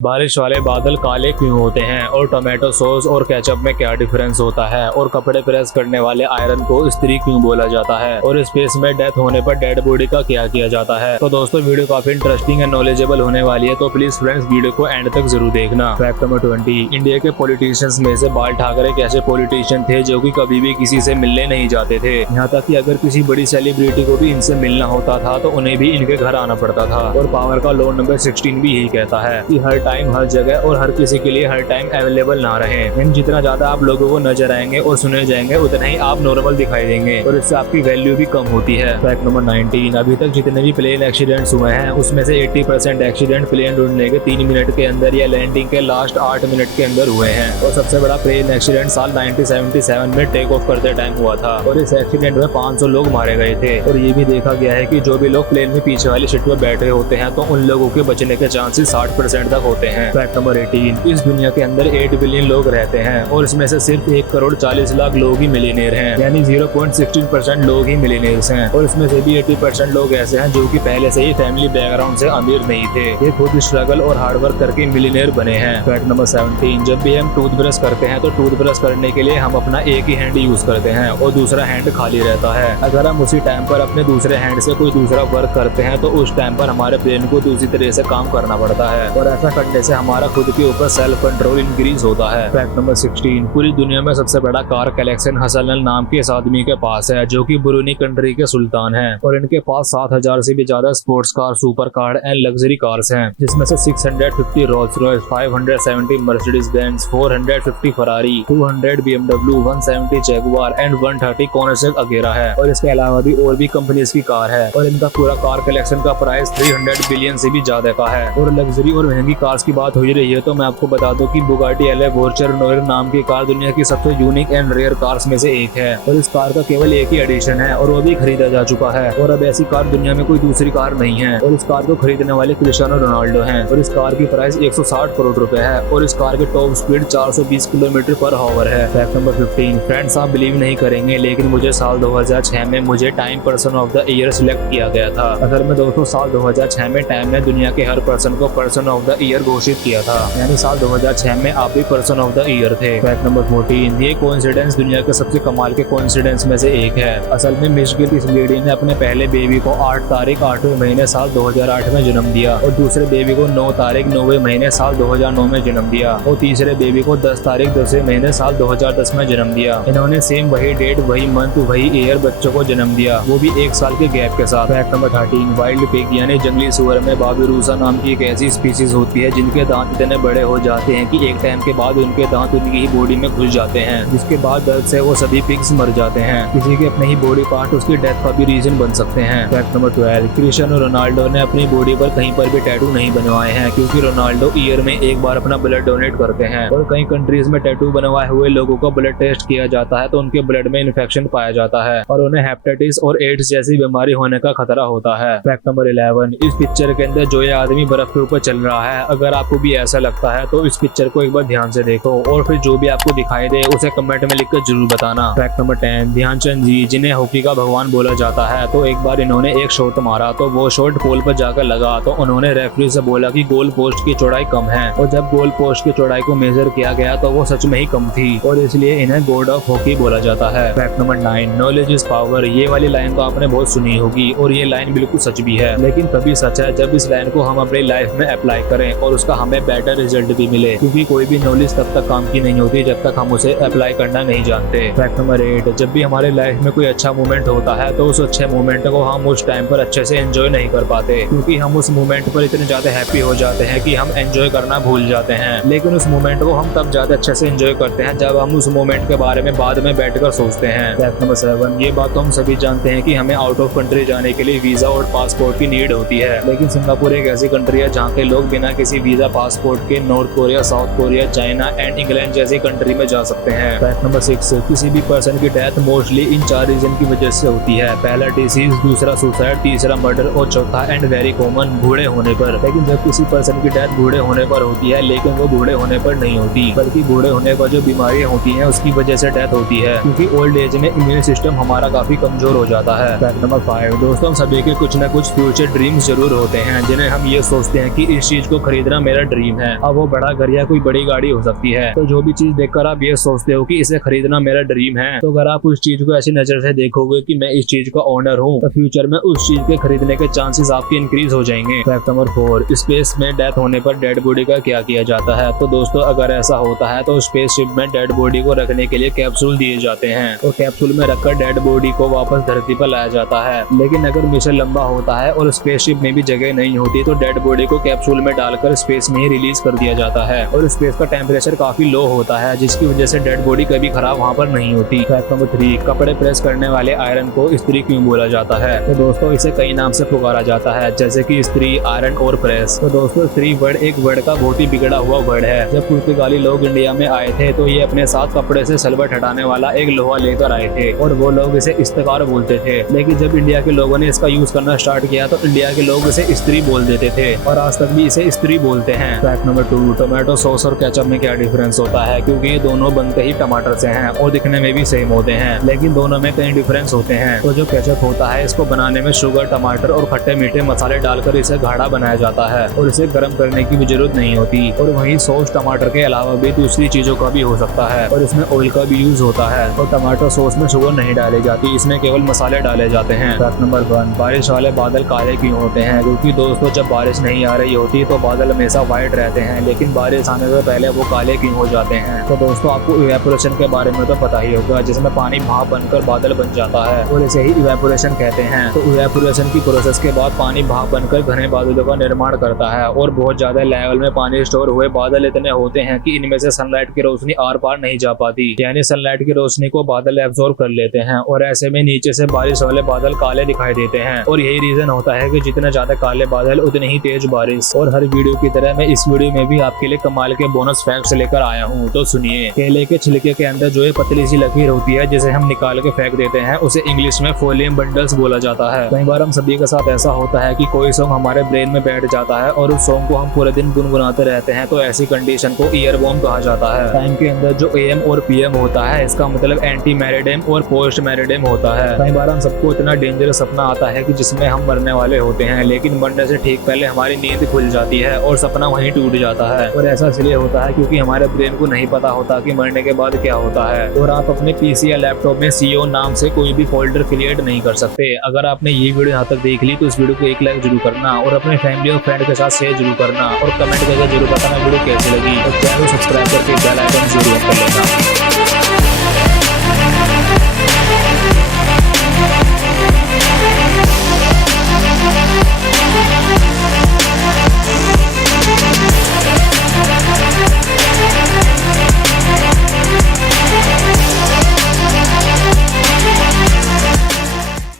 बारिश वाले बादल काले क्यों होते हैं और टोमेटो सॉस और केचप में क्या डिफरेंस होता है और कपड़े प्रेस करने वाले आयरन को इस्त्री क्यों बोला जाता है और स्पेस में डेथ होने पर डेड बॉडी का क्या किया जाता है। तो दोस्तों वीडियो काफी इंटरेस्टिंग एंड नॉलेजेबल होने वाली है, तो प्लीज फ्रेंड्स वीडियो को एंड तक जरूर देखना। फैक्ट नंबर 20, इंडिया के पॉलिटिशियंस में से बाल ठाकरे एक ऐसे पॉलिटिशियन थे जो कि कभी भी किसी से मिलने नहीं जाते थे। यहाँ तक कि अगर किसी बड़ी सेलिब्रिटी को भी इनसे मिलना होता था तो उन्हें भी इनके घर आना पड़ता था। और पावर का लॉ नंबर 16 भी यही कहता है कि हर टाइम हर जगह और हर किसी के लिए हर टाइम अवेलेबल ना रहे। इन जितना ज्यादा आप लोगों को नजर आएंगे और सुने जाएंगे उतना ही आप नॉर्मल दिखाई देंगे और इससे आपकी वैल्यू भी कम होती है। फैक्ट नंबर 19, अभी तक जितने भी प्लेन एक्सीडेंट्स हुए हैं उसमें से 80% एक्सीडेंट प्लेन उड़ने के 3 मिनट के अंदर या लैंडिंग के लास्ट 8 मिनट के अंदर हुए हैं। और सबसे बड़ा प्लेन एक्सीडेंट साल 1977 में टेक ऑफ करते टाइम हुआ था और इस एक्सीडेंट में 500 लोग मारे गए थे। और ये भी देखा गया है कि जो भी लोग प्लेन में पीछे वाली सीट पर बैठे होते हैं तो उन लोगों के बचने के चांसेस 60% तक होते हैं। फैक्ट नंबर 18, इस दुनिया के अंदर 8 बिलियन लोग रहते हैं और इसमें से सिर्फ 1 करोड़ 40 लाख लोग ही मिलियनेयर हैं, यानी 0.16% लोग ही मिलियनेयर्स हैं। और इसमें से भी 80% लोग ऐसे हैं जो कि पहले से ही फैमिली बैकग्राउंड से अमीर नहीं थे, ये खुद स्ट्रगल और हार्डवर्क करके मिलियनेयर बने हैं। फैक्ट नंबर 17, जब भी हम टूथब्रश करते हैं तो टूथब्रश करने के लिए हम अपना एक ही हैंड यूज करते हैं और दूसरा हैंड खाली रहता है। अगर हम उसी टाइम पर अपने दूसरे हैंड से कोई दूसरा वर्क करते हैं तो उस टाइम पर हमारे ब्रेन को दूसरी तरह से काम करना पड़ता है और ऐसा करने से हमारा खुद के ऊपर सेल्फ कंट्रोल इंक्रीज होता है। फैक्ट नंबर 16, पूरी दुनिया में सबसे बड़ा कार कलेक्शन हसनल नाम के इस आदमी के पास है जो कि ब्रूनी कंट्री के सुल्तान हैं और इनके पास 7000 से भी ज्यादा sports car, super car and luxury cars हैं, जिसमें से 650 Rolls Royce, 570 Mercedes Benz, 450 Ferrari, 200 BMW, 170 Jaguar and 130 कोनिग्सेग अगेरा है। और इसके अलावा भी और भी कंपनीज की कार है और इनका पूरा कार कलेक्शन का प्राइस 300 बिलियन से भी ज्यादा का है। और लग्जरी और महंगी कार्स की बात हो ही रही है तो मैं आपको बता दूं कि बुगाटी एलेवोर्चर नोयर नाम की कार दुनिया की सबसे यूनिक एंड रेयर कार्स में से एक है और इस कार का केवल एक ही एडिशन है और वो भी खरीदा जा चुका है और अब ऐसी कार दुनिया में कोई दूसरी कार नहीं है। और इस कार को खरीदने वाले क्रिस्टियानो रोनाल्डो हैं और इस कार की प्राइस 160 करोड़ रुपए है और इस कार की top speed 420 kilometre per hour है। फैक्ट नंबर 15, फ्रेंड्स आप बिलीव नहीं करेंगे लेकिन मुझे साल 2006 में मुझे time person of the year select किया गया था। अगर मैं दोस्तों साल 2006 में टाइम ने दुनिया के हर पर्सन को पर्सन ऑफ द ईयर घोषित किया था, यानी साल 2006 में आप भी पर्सन ऑफ द ईयर थे। फैक्ट नंबर 14, ये कोइंसिडेंस दुनिया के सबसे कमाल के कोइंसिडेंस में से एक है। असल में मिस गिल इस लेडी ने अपने पहले बेबी को 8 तारीख 8वें महीने साल 2008 में जन्म दिया और दूसरे बेबी को 9 तारीख 9वें महीने साल 2009 में जन्म दिया और तीसरे बेबी को 10 तारीख 10वें महीने साल 2010 में जन्म दिया। इन्होंने सेम वही डेट, वही मंथ, वही ईयर बच्चों को जन्म दिया, वो भी 1 साल के गैप के साथ। फैक्ट नंबर 13, वाइल्ड पिग यानी जंगली सुअर में बाबिरूसा नाम की एक ऐसी स्पीसीज होती है जिनके दांत इतने बड़े हो जाते हैं कि एक टाइम के बाद उनके दांत उनकी ही बॉडी में घुस जाते हैं, जिसके बाद दर्द से वो सभी पिग्स मर जाते हैं। किसी के अपने ही बॉडी पार्ट उसकी डेथ का भी रीजन बन सकते हैं। फैक्ट नंबर 12, क्रिस्टियानो रोनाल्डो ने अपनी बॉडी पर कहीं पर भी टैटू नहीं बनवाए हैं क्योंकि रोनाल्डो ईयर में एक बार अपना ब्लड डोनेट करते हैं और कई कंट्रीज में टैटू बनवाए हुए लोगों का ब्लड टेस्ट किया जाता है तो उनके ब्लड में इन्फेक्शन पाया जाता है और उन्हें हेपेटाइटिस और एड्स जैसी बीमारी होने का खतरा होता है। फैक्ट नंबर 11, इस पिक्चर के अंदर जो ये आदमी बर्फ के ऊपर चल रहा है, अगर आपको भी ऐसा लगता है तो इस पिक्चर को एक बार ध्यान से देखो और फिर जो भी आपको दिखाई दे उसे कमेंट में लिखकर जरूर बताना। फैक्ट नंबर 10, ध्यानचंद जी जिन्हें हॉकी का भगवान बोला जाता है, तो एक बार इन्होंने एक शॉट मारा तो वो शॉट पोल पर जाकर लगा तो उन्होंने रेफरी से बोला कि गोल पोस्ट की चौड़ाई कम है और जब गोल पोस्ट की चौड़ाई को मेजर किया गया तो वो सच में ही कम थी और इसलिए इन्हें गॉड ऑफ हॉकी बोला जाता है। Fact number 9, knowledge is power, ये वाली लाइन तो आपने बहुत सुनी होगी और ये लाइन बिल्कुल सच भी है, लेकिन तभी सच है जब इस लाइन को हम अपनी लाइफ में अप्लाई करें और उसका हमें बेटर रिजल्ट भी मिले, क्योंकि कोई भी नॉलेज तब तक काम की नहीं होती जब तक हम उसे अप्लाई करना नहीं जानते। फैक्ट नंबर 8, जब भी हमारे लाइफ में कोई अच्छा मोमेंट होता है तो उस अच्छे मोमेंट को हम उस टाइम पर अच्छे से एंजॉय नहीं कर पाते क्योंकि हम उस मोमेंट पर इतने ज्यादा हैप्पी हो जाते हैं कि हम एंजॉय करना भूल जाते हैं। लेकिन उस मोमेंट को हम तब ज्यादा अच्छे से एंजॉय करते हैं जब हम उस मोमेंट के बारे में बाद में बैठकर सोचते हैं। फैक्ट नंबर 7, ये बात तो हम सभी जानते हैं कि हमें आउट ऑफ कंट्री जाने के लिए वीजा और पासपोर्ट की नीड होती है, लेकिन सिंगापुर एक ऐसी कंट्री है जहाँ के लोग बिना किसी वीजा पासपोर्ट के north Korea, south Korea, China and England जैसी कंट्री में जा सकते हैं। फैक्ट नंबर 6, किसी भी पर्सन की डेथ मोस्टली इन 4 रीजन की वजह से होती है। पहला डिसीज, दूसरा सुसाइड, तीसरा मर्डर और चौथा एंड वेरी कॉमन बूढ़े होने पर। लेकिन जब किसी पर्सन की डेथ बूढ़े होने पर होती है लेकिन वो बूढ़े होने पर नहीं होती, बल्कि बूढ़े होने पर जो बीमारियां होती हैं उसकी वजह से डेथ होती है क्योंकि ओल्ड एज में इम्यून सिस्टम हमारा काफी कमजोर हो जाता है। फैक्ट नंबर 5, दोस्तों हम सभी के कुछ न कुछ फ्यूचर ड्रीम्स जरूर होते हैं जिन्हें हम ये सोचते हैं कि इस चीज को खरीद खरीदना मेरा ड्रीम है। अब वो बड़ा घर या कोई बड़ी गाड़ी हो सकती है। तो जो भी चीज देखकर आप ये सोचते हो कि इसे खरीदना मेरा ड्रीम है, तो अगर आप उस चीज को ऐसी नजर से देखोगे कि मैं इस चीज का ओनर हूँ, तो फ्यूचर में उस चीज के खरीदने के चांसेस आपके इंक्रीज हो जाएंगे। फैक्ट नंबर 4, स्पेस में डेथ होने पर डेड बॉडी का क्या किया जाता है। तो दोस्तों अगर ऐसा होता है तो स्पेसशिप में डेड बॉडी को रखने के लिए कैप्सूल दिए जाते हैं और कैप्सूल में रखकर डेड बॉडी को वापस धरती पर लाया जाता है। लेकिन अगर मिशन लंबा होता है और स्पेसशिप में भी जगह नहीं होती तो डेड बॉडी को कैप्सूल में डालकर स्पेस में ही रिलीज कर दिया जाता है और स्पेस का टेम्परेचर काफी लो होता है, जिसकी वजह से डेड बॉडी कभी खराब वहाँ पर नहीं होती। फैक्ट नंबर 3, कपड़े प्रेस करने वाले आयरन को इस्त्री क्यों बोला जाता है। तो दोस्तों इसे कई नाम से पुकारा जाता है, जैसे कि इस्त्री, आयरन और प्रेस। तो दोस्तों इस्त्री वर्ड एक वर्ड का बहुत ही बिगड़ा हुआ वर्ड है। जब पुर्तगाली लोग इंडिया में आए थे तो ये अपने साथ कपड़े से सलवट हटाने वाला एक लोहा लेकर आए थे और वो लोग इसे इस्तेकार बोलते थे। लेकिन जब इंडिया के लोगों ने इसका यूज करना स्टार्ट किया तो इंडिया के लोग इसे इस्त्री बोल देते थे और आज तक भी इसे इस्त्री बोलते हैं। फैक्ट नंबर 2, टोमेटो सॉस और केचप में क्या डिफरेंस होता है। क्योंकि ये दोनों बनते ही टमाटर से हैं और दिखने में भी सेम होते हैं, लेकिन दोनों में कई डिफरेंस होते हैं। तो जो केचप होता है इसको बनाने में शुगर, टमाटर और खट्टे मीठे मसाले डालकर इसे गाढ़ा बनाया जाता है और इसे गर्म करने की भी जरूरत नहीं होती। और वहीं सॉस टमाटर के अलावा भी दूसरी चीजों का भी हो सकता है और इसमें ऑयल का भी यूज होता है। और टमाटो सॉस में शुगर नहीं डाली जाती, इसमें केवल मसाले डाले जाते हैं। फैक्ट नंबर 1, बारिश वाले बादल काले क्यों होते हैं। क्योंकि दोस्तों जब बारिश नहीं आ रही होती तो बादल हमेशा व्हाइट रहते हैं, लेकिन बारिश आने से पहले वो काले क्यों हो जाते हैं। तो दोस्तों आपको इवेपोरेशन के बारे में तो पता ही होगा, जिसमें पानी भाप बनकर बादल बन जाता है और इसे ही इवेपोरेशन कहते हैं। तो इवेपोरेशन की प्रोसेस के बाद पानी भाप बनकर घने बादलों का निर्माण करता है और बहुत ज्यादा लेवल में पानी स्टोर हुए बादल इतने होते हैं कि इनमें से सनलाइट की रोशनी आर पार नहीं जा पाती, यानी सनलाइट की रोशनी को बादल एब्जॉर्ब कर लेते हैं और ऐसे में नीचे से बारिश वाले बादल काले दिखाई देते हैं। और यही रीजन होता है कि जितने ज्यादा काले बादल उतनी ही तेज बारिश। और हर वीडियो की तरह मैं इस वीडियो में भी आपके लिए कमाल के बोनस फैक्ट्स लेकर आया हूँ, तो सुनिए। केले के छिलके के अंदर जो ये पतली सी लकीर होती है जिसे हम निकाल के फेंक देते हैं, उसे इंग्लिश में फोलियम बंडल्स बोला जाता है। कई बार हम सभी के साथ ऐसा होता है कि कोई सॉन्ग हमारे ब्रेन में बैठ जाता है और उस सॉन्ग को हम पूरे दिन गुनगुनाते रहते हैं, तो ऐसी कंडीशन को ईयरवॉर्म कहा जाता है। टाइम के अंदर जो AM और PM होता है इसका मतलब एंटी मैरिडेम और पोस्ट मैरिडेम होता है। कई बार हम सबको इतना डेंजरस सपना आता है कि जिसमें हम मरने वाले होते हैं, लेकिन मरने से ठीक पहले हमारी नींद खुल जाती है और सपना वहीं टूट जाता है। और ऐसा इसलिए होता है क्योंकि हमारे ब्रेन को नहीं पता होता कि मरने के बाद क्या होता है। और आप अपने PC या लैपटॉप में CO नाम से कोई भी फोल्डर क्रिएट नहीं कर सकते। अगर आपने ये वीडियो यहाँ तक देख ली तो इस वीडियो को एक लाइक जरूर करना और अपने फैमिली और फ्रेंड के साथ शेयर जरूर करना और कमेंट करके जरूर बताना वीडियो कैसी लगी और चैनल सब्सक्राइब करके बेल आइकन जरूर कर लेना।